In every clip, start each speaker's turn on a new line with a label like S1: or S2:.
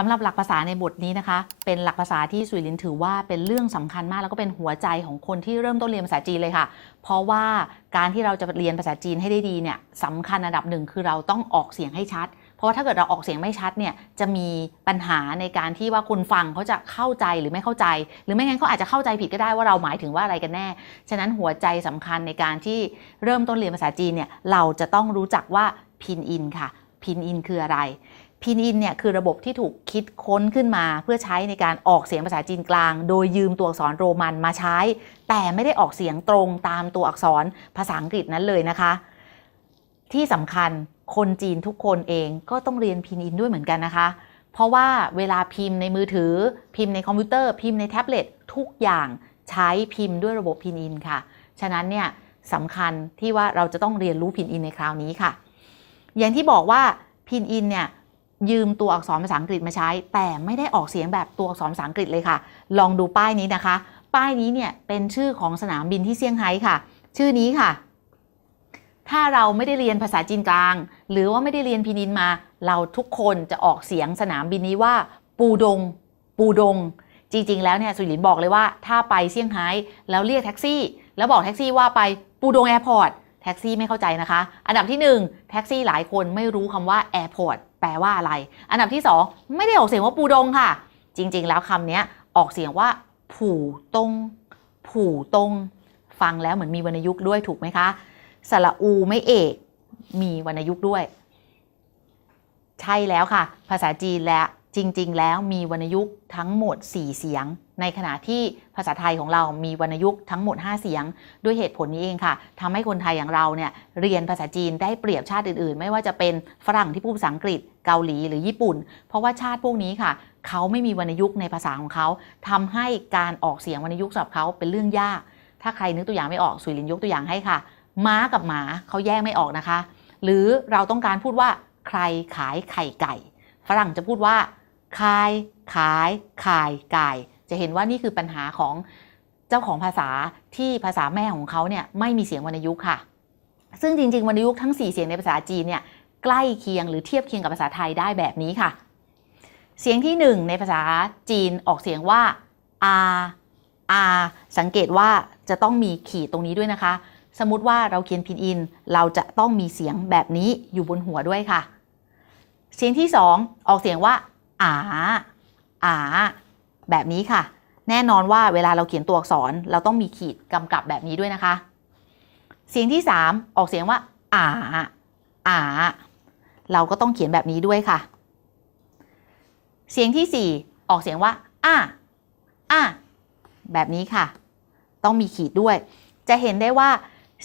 S1: สำหรับหลักภาษาในบทนี้นะคะ เป็นหลักภาษาที่สุยลินถือว่าเป็นเรื่องสำคัญมาก แล้วก็เป็นหัวใจของคนที่เริ่มต้นเรียนภาษาจีนเลยค่ะ เพราะว่าการที่เราจะเรียนภาษาจีนให้ได้ดีเนี่ยสำคัญอันดับหนึ่งคือเราต้องออกเสียงให้ชัด เพราะว่าถ้าเกิดเราออกเสียงไม่ชัดเนี่ยจะมีปัญหาในการที่ว่าคนฟังเขาจะเข้าใจหรือไม่เข้าใจ หรือไม่งั้นเขาอาจจะเข้าใจผิดก็ได้ว่าเราหมายถึงว่าอะไรกันแน่ ฉะนั้นหัวใจสำคัญในการที่เริ่มต้นเรียนภาษาจีนเนี่ยเราจะต้องรู้จักว่าพินอินค่ะ พินอินคืออะไร พินอินเนี่ยคือระบบที่ถูกคิดค้นขึ้นมา เพื่อใช้ในการออกเสียงภาษาจีนกลาง โดยยืมตัวอักษรโรมันมาใช้ แต่ไม่ได้ออกเสียงตรงตามตัวอักษรภาษาอังกฤษนั้นเลยนะคะ ที่สำคัญคนจีนทุกคนเองก็ต้องเรียนพินอินด้วยเหมือนกันนะคะ เพราะว่าเวลาพิมพ์ในมือถือ พิมพ์ในคอมพิวเตอร์พิมพ์ในแท็บเล็ตทุกอย่างใช้พิมพ์ด้วยระบบพินอินค่ะ ฉะนั้นเนี่ยสำคัญที่ว่าเราจะต้องเรียนรู้พินอินในคราวนี้ค่ะ อย่างที่บอกว่าพินอินเนี่ย ยืมตัวอักษรภาษาอังกฤษมาใช้ แต่ไม่ได้ออกเสียงแบบตัวอักษรภาษาอังกฤษเลยค่ะ ลองดูป้ายนี้นะคะ ป้ายนี้เนี่ยเป็นชื่อของสนามบินที่เซี่ยงไฮ้ค่ะ ชื่อนี้ค่ะ ถ้าเราไม่ได้เรียนภาษาจีนกลาง หรือว่าไม่ได้เรียนพินินมา เราทุกคนจะออกเสียงสนามบินนี้ว่า ปูดง ปูดง จริง ๆ แล้วเนี่ยสุรินบอกเลยว่า ถ้าไปเซี่ยงไฮ้แล้วเรียกแท็กซี่ แล้วบอกแท็กซี่ว่าไปปูดงแอร์พอร์ตแท็กซี่ไม่เข้าใจนะคะ อันดับที่ 1 แท็กซี่หลายคนไม่รู้คำว่าแอร์พอร์ต แปลว่าอะไร อันดับที่ 2 ไม่ได้ออกเสียงว่าปูดงค่ะ จริงๆ แล้วคำนี้ออกเสียงว่า ผู่ตงผู่ตง ฟังแล้วเหมือนมีวรรณยุกต์ด้วยถูกไหมคะสระอูไม่เอกมีวรรณยุกต์ด้วย ใช่แล้วค่ะ ภาษาจีนและจริง ๆ แล้วมีวรรณยุกต์ทั้งหมด 4 เสียง ในขณะที่ภาษาไทยของเรามีวรรณยุกต์ทั้งหมด 5 เสียง ด้วยเหตุผลนี้เองค่ะทำให้คนไทยอย่างเราเนี่ยเรียนภาษาจีนได้เปรียบชาติอื่นๆ ไม่ว่าจะเป็นฝรั่งที่พูดภาษาอังกฤษเกาหลีหรือญี่ปุ่น เพราะว่าชาติพวกนี้ค่ะ เขาไม่มีวรรณยุกต์ในภาษาของเขาทำให้การออกเสียงวรรณยุกต์สำหรับเขาเป็นเรื่องยาก ถ้าใครนึกตัวอย่างไม่ออกสุรินทร์ยกตัวอย่างให้ค่ะ ม้ากับหมาเขาแยกไม่ออกนะคะ หรือเราต้องการพูดว่าใครขายไข่ไก่ ฝรั่งจะพูดว่าคายขายขายไก่ จะเห็นว่านี่คือปัญหาของเจ้าของภาษาที่ภาษาแม่ของเขาเนี่ยไม่มีเสียงวรรณยุกต์ค่ะ ซึ่งจริงๆวรรณยุกต์ทั้ง 4 เสียงในภาษาจีนเนี่ยใกล้เคียงหรือเทียบเคียงกับภาษาไทยได้แบบนี้ค่ะ เสียงที่ 1 ในภาษาจีนออกเสียงว่าอาอาสังเกตว่าจะต้องมีขีดตรงนี้ด้วยนะคะ สมมติว่าเราเขียนพินอิน เราจะต้องมีเสียงแบบนี้อยู่บนหัวด้วยค่ะ เสียงที่ 2 ออกเสียงว่าอาอา แบบนี้ค่ะ แน่นอนว่าเวลาเราเขียนตัวอักษรเราต้องมีขีดกำกับแบบนี้ด้วยนะคะ เสียงที่ 3 ออกเสียงว่าอาอาเราก็ต้องเขียนแบบนี้ด้วยค่ะ เสียงที่ 4 ออกเสียงว่าอ่าอ่าแบบนี้ค่ะ ต้องมีขีดด้วย จะเห็นได้ว่า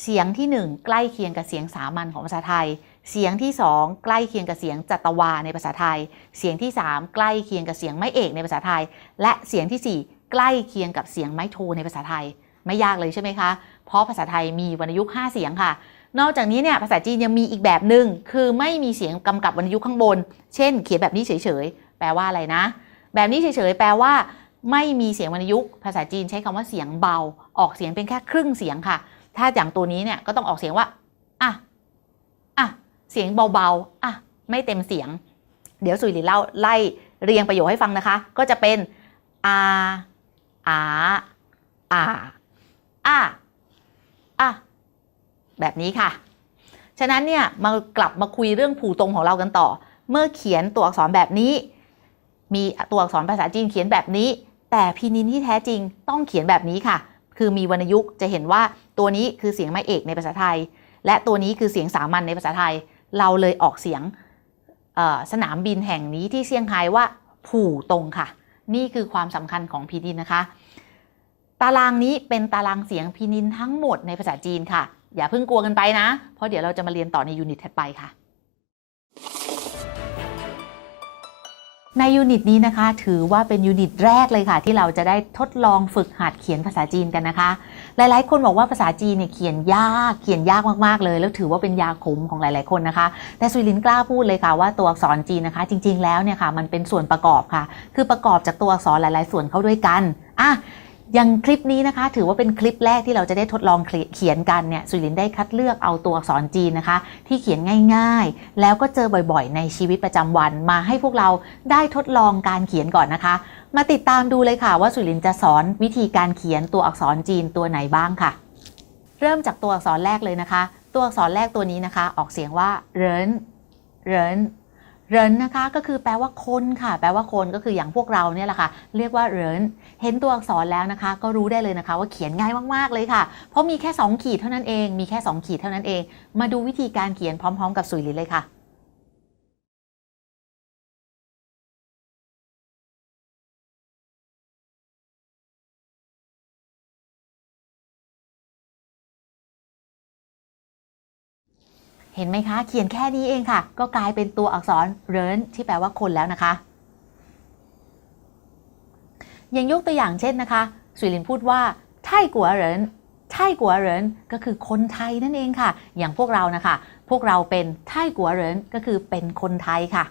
S1: เสียงที่ 1 ใกล้เคียงกับเสียงสามัญของภาษาไทย เสียงที่ 2 ใกล้เคียงกับเสียงจัตวาในภาษาไทย เสียงที่ 3 ใกล้เคียงกับเสียงไม่เอกในภาษาไทย และเสียงที่ 4 ใกล้เคียงกับเสียงไม้โทในภาษาไทย ไม่ยากเลยใช่ไหมคะ เพราะภาษาไทยมีวรรณยุกต์5เสียงค่ะ นอกจากนี้เนี่ยภาษาจีนยังมีอีกแบบหนึ่งคือไม่มีเสียงกำกับวรรณยุกต์ข้างบน เช่น เขียนแบบนี้เฉยๆแปลว่าอะไรนะ แบบนี้เฉยๆแปลว่า ไม่มีเสียงวรรณยุกต์ภาษาจีนใช้คำว่าเสียงเบา ออกเสียงเป็นแค่ครึ่งเสียงค่ะ ถ้าอย่างตัวนี้เนี่ยก็ต้องออกเสียงว่า เสียงเบาๆอะไม่เต็มเสียง เดี๋ยวสุยหลีเล่าไล่เรียงประโยคให้ฟังนะคะ ก็จะเป็นอาอาอาอาอะแบบนี้ค่ะ ฉะนั้นเนี่ยมากลับมาคุยเรื่องผู่ตรงของเรากันต่อ เมื่อเขียนตัวอักษรแบบนี้ มีตัวอักษรภาษาจีนเขียนแบบนี้ แต่พินินที่แท้จริงต้องเขียนแบบนี้ค่ะ คือมีวรรณยุกต์จะเห็นว่าตัวนี้คือเสียงไม้เอกในภาษาไทย และตัวนี้คือเสียงสามัญในภาษาไทย เราเลยออกเสียงสนามบินแห่งนี้ที่เซี่ยงไฮ้ว่าผู่ตรงค่ะ นี่คือความสำคัญของพินินนะคะ ตารางนี้เป็นตารางเสียงพินินทั้งหมดในภาษาจีนค่ะ อย่าเพิ่งกลัวกันไปนะ เพราะเดี๋ยวเราจะมาเรียนต่อในยูนิตถัดไปค่ะ ในยูนิตนี้นะคะ ถือว่าเป็นยูนิตแรกเลยค่ะ ที่เราจะได้ทดลองฝึกหัดเขียนภาษาจีนกันนะคะ หลายๆ คนบอกว่าภาษาจีนเนี่ยเขียนยากเขียนยากมากๆเลย แล้วถือว่าเป็นยาขมของหลาย ๆ คนนะคะ แต่สุรินกล้าพูดเลยค่ะว่าตัวอักษรจีนนะคะ จริง ๆ แล้วเนี่ยค่ะมันเป็นส่วนประกอบค่ะ คือประกอบจากตัวอักษรหลาย ๆ ส่วนเข้าด้วยกันอะ อย่างคลิปนี้นะคะ ถือว่าเป็นคลิปแรกที่เราจะได้ทดลองเขียนกันเนี่ยสุรินได้คัดเลือกเอาตัวอักษรจีนนะคะ ที่เขียนง่ายๆ แล้วก็เจอบ่อยๆ ในชีวิตประจำวันมาให้พวกเราได้ทดลองการเขียนก่อนนะคะ มาติดตามดูเลยค่ะว่าสุรินจะสอนวิธีการเขียนตัวอักษรจีนตัวไหนบ้างค่ะ เริ่มจากตัวอักษรแรกเลยนะคะ ตัวอักษรแรกตัวนี้นะคะ ออกเสียงว่าเรินเรินเรินนะคะก็คือแปลว่าคนค่ะ แปลว่าคนก็คืออย่างพวกเราเนี่ยแหละค่ะ เรียกว่าเริน เห็นตัวอักษรแล้วนะคะ ก็รู้ได้เลยนะคะว่าเขียนง่ายมากๆเลยค่ะ เพราะมีแค่ 2 ขีดเท่านั้นเอง มีแค่ 2 ขีดเท่านั้นเอง มาดูวิธีการเขียนพร้อม ๆ กับสุยลินเลยค่ะเห็นไหมคะ เขียนแค่นี้เองค่ะ ก็กลายเป็นตัวอักษรเรินที่แปลว่าคนแล้วนะคะ ยังยกตัวอย่างเช่นนะคะ สุยลินพูดว่าไทกัวเหรินไทกัวเหรินก็คือคนไทยนั่นเองค่ะ อย่างพวกเรานะคะ พวกเราเป็นไทกัวเหรินก็คือเป็นคนไทยค่ะ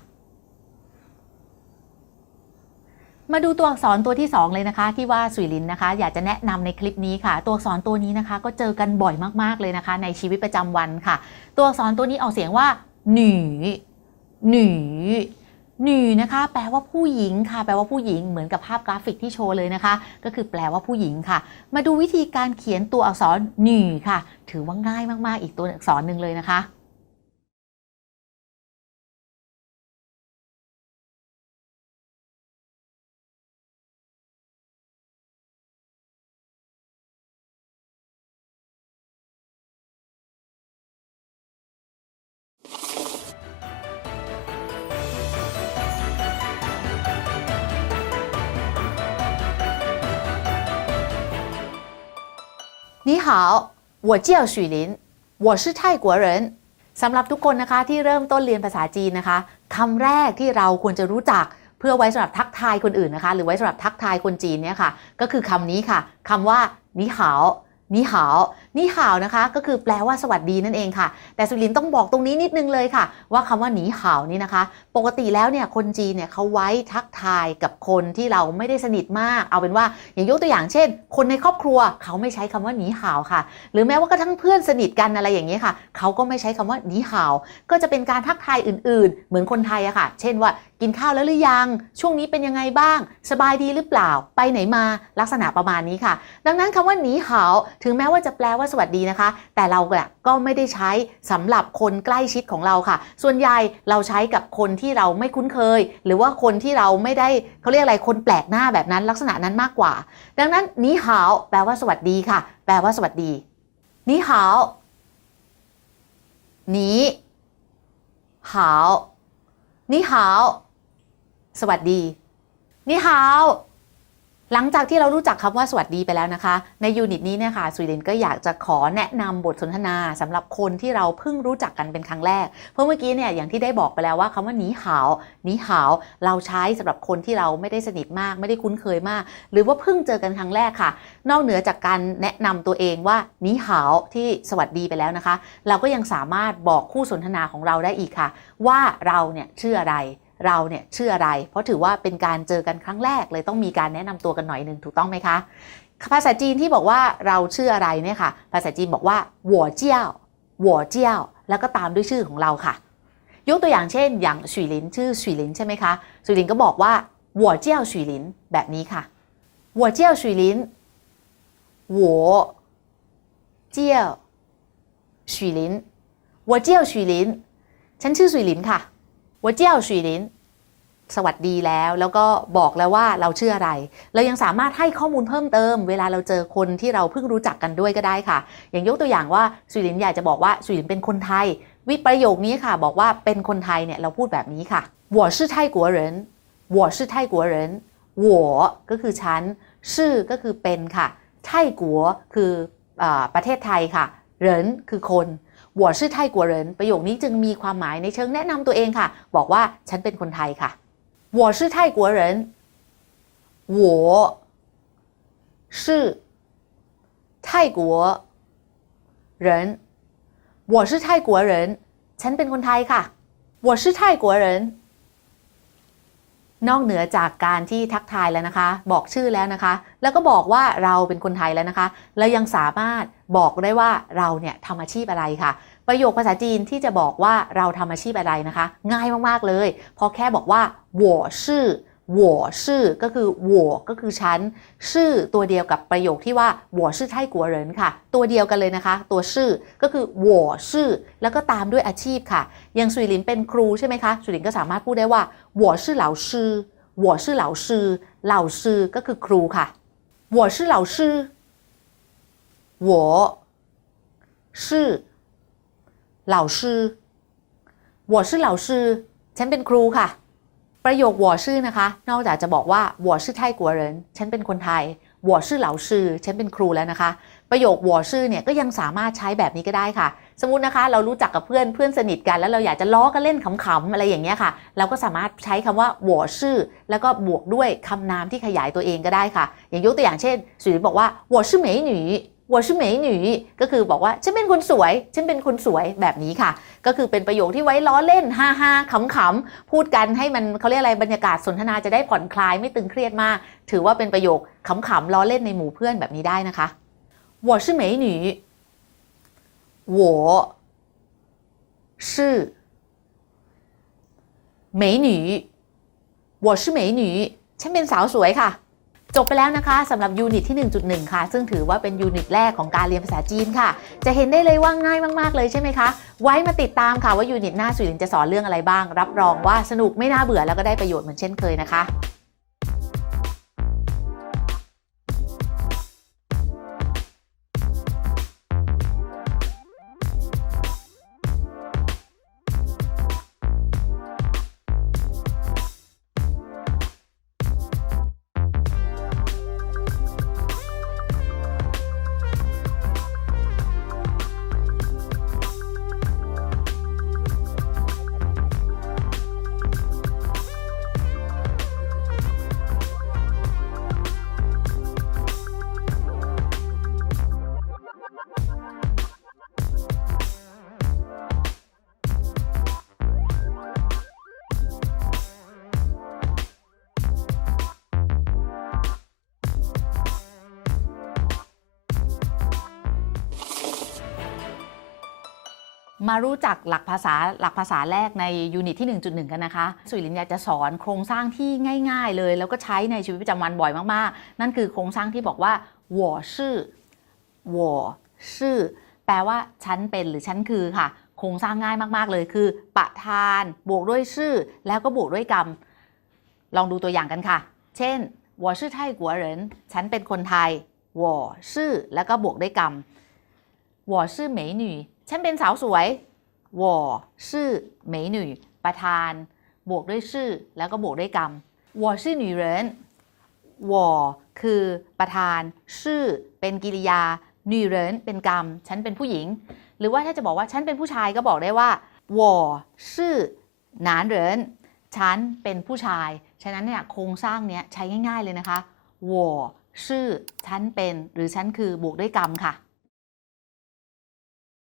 S1: มาดูตัวอักษรตัวที่ 2 เลยนะคะ ที่ว่าสุยลินนะคะ อยากจะแนะนำในคลิปนี้ค่ะ ตัวอักษรตัวนี้นะคะ ก็เจอกันบ่อยมากๆเลยนะคะ ในชีวิตประจำวันค่ะ ตัวอักษรตัวนี้ออกเสียงว่าหนีหนี หนีนะคะ แปลว่าผู้หญิงค่ะ แปลว่าผู้หญิงเหมือนกับภาพกราฟิกที่โชว์เลยนะคะ ก็คือแปลว่าผู้หญิงค่ะ มาดูวิธีการเขียนตัวอักษรหนีค่ะ ถือว่าง่ายมากๆอีกตัวอักษรหนึ่งเลยนะคะ 你好我叫许林我是泰国人สำหรับทุกคนนะคะที่เริ่มต้นเรียนภาษาจีนนะคะคำแรกที่เราควรจะรู้จักเพื่อไว้สำหรับทักทายคนอื่นนะคะ หรือไว้สำหรับทักทายคนจีนเนี่ยค่ะ ก็คือคำนี้ค่ะคำว่า你好นี่หาว นี่หาวนะคะ ก็คือแปลว่าสวัสดีนั่นเองค่ะ แต่สุรินต้องบอกตรงนี้นิดนึงเลยค่ะ ว่าคำว่าหนีหาวนี่นะคะ ปกติแล้วเนี่ยคนจีนเนี่ยเขาไว้ทักทายกับคนที่เราไม่ได้สนิทมาก เอาเป็นว่าอย่างยกตัวอย่างเช่น คนในครอบครัวเขาไม่ใช้คำว่าหนีหาวค่ะ หรือแม้ว่ากระทั่งเพื่อนสนิทกันอะไรอย่างนี้ยค่ะ เขาก็ไม่ใช้คำว่าหนีหาว ก็จะเป็นการทักทายอื่น ๆ เหมือนคนไทยอะค่ะ เช่นว่ากินข้าวแล้วหรือยัง ช่วงนี้เป็นยังไงบ้าง สบายดีหรือเปล่า ไปไหนมา ลักษณะประมาณนี้ค่ะ ดังนั้นคำว่าหนีหาว ถึงแม้ว่าจะแปลว่าว่าสวัสดีนะคะ แต่เราก็ไม่ได้ใช้สำหรับคนใกล้ชิดของเราค่ะ ส่วนใหญ่เราใช้กับคนที่เราไม่คุ้นเคย หรือว่าคนที่เราไม่ได้เขาเรียกอะไรคนแปลกหน้าแบบนั้นลักษณะนั้นมากกว่า ดังนั้นนีหาวแปลว่าสวัสดีค่ะ แปลว่าสวัสดีนีหาวนีหาวนีหาวสวัสดีนี่ฮาว หลังจากที่เรารู้จักคำว่าสวัสดีไปแล้วนะคะ ในยูนิตนี้เนี่ยค่ะสุยเดนก็อยากจะขอแนะนำบทสนทนาสำหรับคนที่เราเพิ่งรู้จักกันเป็นครั้งแรก เพราะเมื่อกี้เนี่ยอย่างที่ได้บอกไปแล้วว่าคำว่าหนีหาวหนีหาวเราใช้สำหรับคนที่เราไม่ได้สนิทมาก ไม่ได้คุ้นเคยมาก หรือว่าเพิ่งเจอกันครั้งแรกค่ะ นอกเหนือจากการแนะนำตัวเองว่าหนีหาวที่สวัสดีไปแล้วนะคะ เราก็ยังสามารถบอกคู่สนทนาของเราได้อีกค่ะ ว่าเราเนี่ยชื่ออะไร เราเนี่ยชื่ออะไร เพราะถือว่าเป็นการเจอกันครั้งแรกเลยต้องมีการแนะนำตัวกันหน่อยหนึ่งถูกต้องไหมคะ ภาษาจีนที่บอกว่าเราชื่ออะไรเนี่ยค่ะ ภาษาจีนบอกว่าหัวเจี้ยวหัวเจี้ยวแล้วก็ตามด้วยชื่อของเราค่ะ ยกตัวอย่างเช่น อย่างฉุยลินชื่อฉุยลินใช่ไหมคะฉุยลินก็บอกว่าหัวเจี้ยวฉุยลินแบบนี้ค่ะหัวเจี้ยวฉุยลินหัวเจี้ยวฉุยลินหัวเจี้ยวฉุยลินฉันชื่อฉุยลินค่ะหัวเจี้ยวฉุยลิน สวัสดีแล้วแล้วก็บอกแล้วว่าเราชื่ออะไร เรายังสามารถให้ข้อมูลเพิ่มเติม เวลาเราเจอคนที่เราเพิ่งรู้จักกันด้วยก็ได้ค่ะ อย่างยกตัวอย่างว่าสุรินอยากจะบอกว่าสุรินเป็นคนไทย วิประโยคนี้ค่ะ บอกว่าเป็นคนไทยเนี่ยเราพูดแบบนี้ค่ะ我是泰国人我是泰国人我ก็คือฉันชื่อก็คือเป็นค่ะไทกัวคืออาประเทศไทยค่ะเหรินคือคน我是泰国人ประโยคนี้จึงมีความหมายในเชิงแนะนำตัวเองค่ะ บอกว่าฉันเป็นคนไทยค่ะ 我是泰国人我是泰国人我是泰国人ฉันเป็นคนไทยค่ะ我是泰国人 นอกเหนือจากการที่ทักทายแล้วนะคะ บอกชื่อแล้วนะคะ แล้วก็บอกว่าเราเป็นคนไทยแล้วนะคะ แล้วยังสามารถบอกได้ว่าเราเนี่ยทำอาชีพอะไรค่ะ ประโยคภาษาจีนที่จะบอกว่าเราทำอาชีพอะไรนะคะ ง่ายมากๆเลยเพราะแค่บอกว่า我是我是ก็คือ我ก็คือฉันชื่อตัวเดียวกับประโยคที่ว่า我是泰国人ค่ะ ตัวเดียวกันเลยนะคะ ตัวชื่อก็คือ我是แล้วก็ตามด้วยอาชีพค่ะอย่างสุยลินเป็นครูใช่ไหมคะสุยลินก็สามารถพูดได้ว่า我是老师我是老师老师ก็คือครูค่ะ我是老师我是 老师我是老师ฉันเป็นครูค่ะ ประโยค我是นะคะ นอกจากจะบอกว่า我是泰国人ฉันเป็นคนไทย我是老师ฉันเป็นครูแล้วนะคะ ประโยค我是เนี่ยก็ยังสามารถใช้แบบนี้ก็ได้ค่ะ สมมุตินะคะ เรารู้จักกับเพื่อนเพื่อนสนิทกัน แล้วเราอยากจะล้อกันเล่นขำๆอะไรอย่างเงี้ยค่ะ เราก็สามารถใช้คำว่า我是แล้วก็บวกด้วยคำนามที่ขยายตัวเองก็ได้ค่ะ อย่างยกตัวอย่างเช่นสุริบอกว่า我是美女 我是美女ก็คือบอกว่าฉันเป็นคนสวย ฉันเป็นคนสวยแบบนี้ค่ะ ก็คือเป็นประโยคที่ไว้ล้อเล่นฮ่าฮ่าขำๆพูดกันให้มันเขาเรียกอะไรบรรยากาศสนทนาจะได้ผ่อนคลายไม่ตึงเครียดมาก ถือว่าเป็นประโยคขำๆล้อเล่นในหมู่เพื่อนแบบนี้ได้นะคะ我是美女我是美女我是美女ฉันเป็นสาวสวยค่ะ จบไปแล้วนะคะสำหรับยูนิตที่ 1.1 ค่ะ ซึ่งถือว่าเป็นยูนิตแรกของการเรียนภาษาจีนค่ะ จะเห็นได้เลยว่าง่ายมากๆเลยใช่ไหมคะ ไว้มาติดตามค่ะว่ายูนิตหน้าสุรินจะสอนเรื่องอะไรบ้าง รับรองว่าสนุกไม่น่าเบื่อแล้วก็ได้ประโยชน์เหมือนเช่นเคยนะคะ มารู้จักหลักภาษาหลักภาษาแรกในยูนิตที่ 1.1 กันนะคะ สุรินทร์อยากจะสอนโครงสร้างที่ง่าย ๆ เลย แล้วก็ใช้ในชีวิตประจำวันบ่อยมากๆ นั่นคือโครงสร้างที่บอกว่า我是我是แปลว่าฉันเป็นหรือฉันคือค่ะ โครงสร้างง่ายมากๆเลยคือ ประธาน บวกด้วยชื่อ แล้วก็บวกด้วยกรรม ลองดูตัวอย่างกันค่ะ เช่น我是泰国人ฉันเป็นคนไทย我是แล้วก็บวกด้วยกรรม我是美女 ฉันเป็นสาวสวย我是美女ประธาน บวกด้วยชื่อ แล้วก็บวกด้วยกรรม我是女人我คือประธาน ชื่อ เป็นกิริยา女人เป็นกรรม ฉันเป็นผู้หญิง หรือว่าถ้าจะบอกว่าฉันเป็นผู้ชายก็บอกได้ว่า我是男人ฉันเป็นผู้ชาย ฉะนั้นเนี่ยโครงสร้างเนี้ยใช้ง่าย ๆเลยนะคะ我是ฉันเป็น หรือฉันคือบวกด้วยกรรมค่ะ